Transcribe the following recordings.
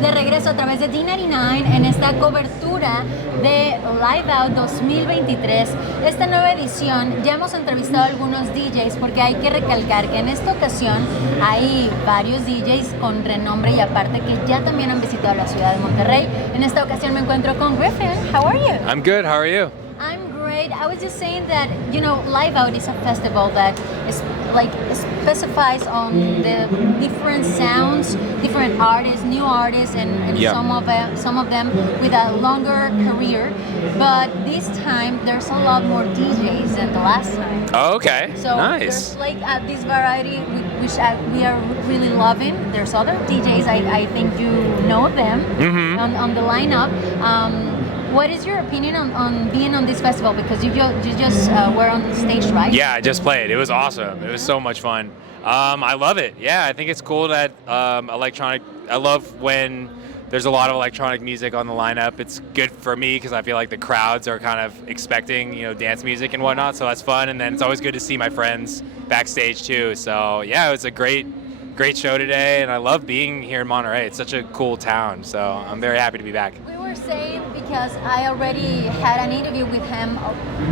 de regreso a través de D99 en esta cobertura de Live Out 2023. Esta nueva edición, ya hemos entrevistado a algunos DJs porque hay que recalcar que en esta ocasión hay varios DJs con renombre y aparte que ya también han visitado la ciudad de Monterrey. En esta ocasión me encuentro con Griffyn. How are you? I'm good. How are you? I'm great. I was just saying that, you know, Live Out is a festival that is like specifies on the different sounds, different artists, new artists, and Yeah. some of them with a longer career. But this time there's a lot more DJs than the last time. Oh, okay. So Nice. there's like this variety which we are really loving. There's other DJs, I think you know them on the lineup. What is your opinion on being on this festival? Because you just were on the stage, right? Yeah, I just played. It was awesome. It was so much fun. I love it. Yeah, I think it's cool that electronic. I love when there's a lot of electronic music on the lineup. It's good for me because I feel like the crowds are kind of expecting, you know, dance music and whatnot. So that's fun. And then it's always good to see my friends backstage too. So yeah, it was a great show today, and I love being here in Monterey. It's such a cool town. So I'm very happy to be back. We were saying because I already had an interview with him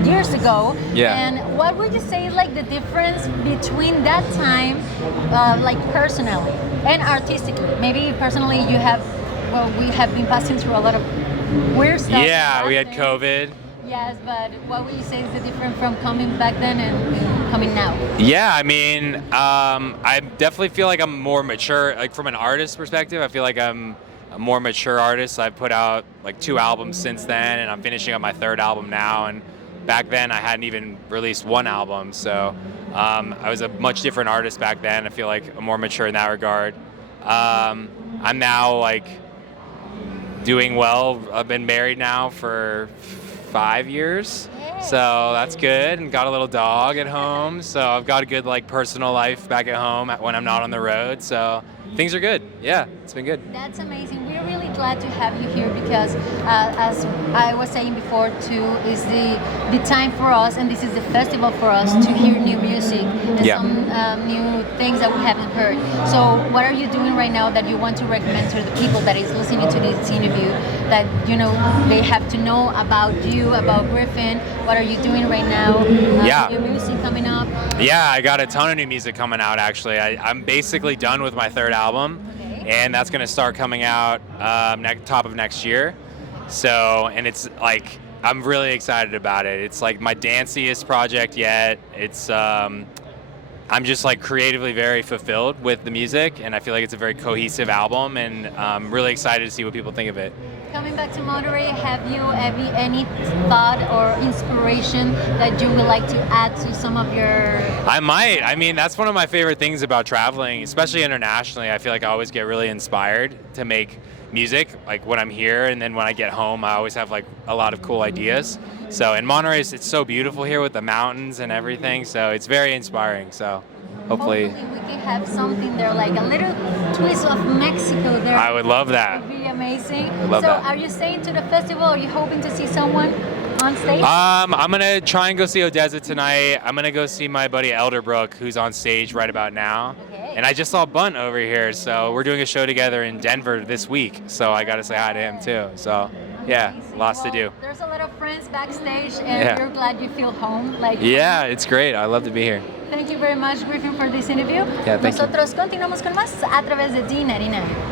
years ago. Yeah. And what would you say like the difference between that time, like personally and artistically? Maybe personally you have, well, we have been passing through a lot of weird stuff. Yeah, we had then. COVID. Yes, but what would you say is the difference from coming back then and coming now? Yeah, I mean, I definitely feel like I'm more mature. Like from an artist perspective, I feel like I'm a more mature artist. I've put out like 2 albums since then, and I'm finishing up my 3rd album now. And back then, I hadn't even released 1 album, so I was a much different artist back then. I feel like I'm more mature in that regard. I'm now like doing well. I've been married now for 5 years, so that's good, and got a little dog at home, so I've got a good like personal life back at home when I'm not on the road, so things are good. Yeah, it's been good. That's amazing. We're really glad to have you here because as I was saying before too, is the time for us, and this is the festival for us to hear new music and some new things that we haven't heard. So what are you doing right now that you want to recommend to the people that is listening to this interview, that you know they have to know about you, about Griffyn? What are you doing right now? New music coming up? Yeah, I got a ton of new music coming out actually. I'm basically done with my 3rd album, and that's going to start coming out top of next year. So, and it's like, I'm really excited about it. It's like my danciest project yet. It's I'm just like creatively very fulfilled with the music, and I feel like it's a very cohesive album, and I'm really excited to see what people think of it. Coming back to Monterey, have you any thought or inspiration that you would like to add to some of your... I might. I mean, that's one of my favorite things about traveling, especially internationally. I feel like I always get really inspired to make music, like when I'm here, and then when I get home, I always have like a lot of cool ideas. So in Monterey, it's so beautiful here with the mountains and everything, so it's very inspiring. So hopefully we can have something there, like a little twist of Mexico there. I would love that. It would be amazing. Love that. Are you staying to the festival? Are you hoping to see someone on stage? I'm gonna try and go see Odessa tonight. I'm gonna go see my buddy Elderbrook, who's on stage right about now. Okay. And I just saw Bunt over here, so we're doing a show together in Denver this week. So I gotta say hi to him too. So yeah, lots to do. There's a lot of friends backstage, and you're glad you feel home. Yeah, it's great. I love to be here. Thank you very much, Griffyn, for this interview. Yeah, thank you. Nosotros continuamos con más a través de D99.